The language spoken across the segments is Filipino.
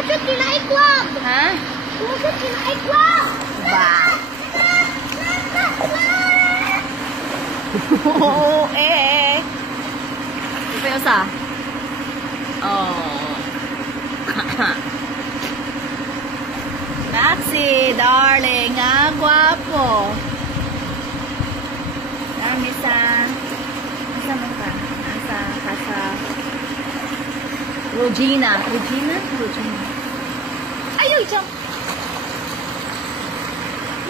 Umusot yun na ikwag! Ha? Umusot yun na ikwag! Ba? Oo, Ito yung isa. Oh. Taxi, darling. Ang gwapo. Dami sa... Asa mo ka? Asa kasa... Regina. Regina? Regina. Ayaw, jump!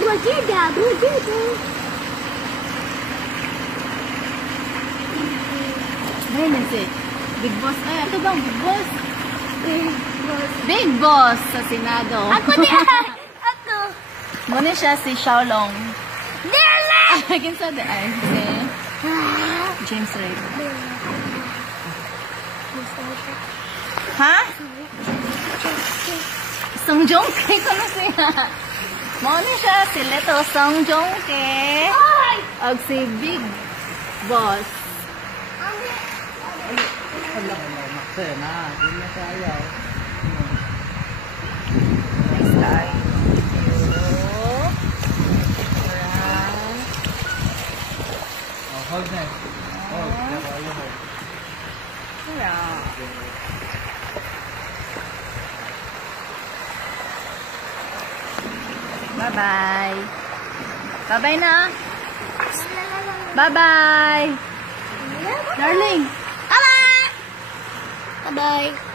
Regina. Ayun si Big Boss. Ay, ito bang Big Boss? Big Boss. Big Boss sa Senado. Ako di ay! Ako! Muna siya si Xiaolong. Nila! Again sa the ay, si James Ray. Ha? Song Joong Ki ko na siya. Muna siya si Little Song Joong Ki. Ay! Og si Big Boss. Next time. Hold na. Hold. Bye-bye. Bye-bye na. Bye-bye. Darling. Bye-bye! Bye-bye!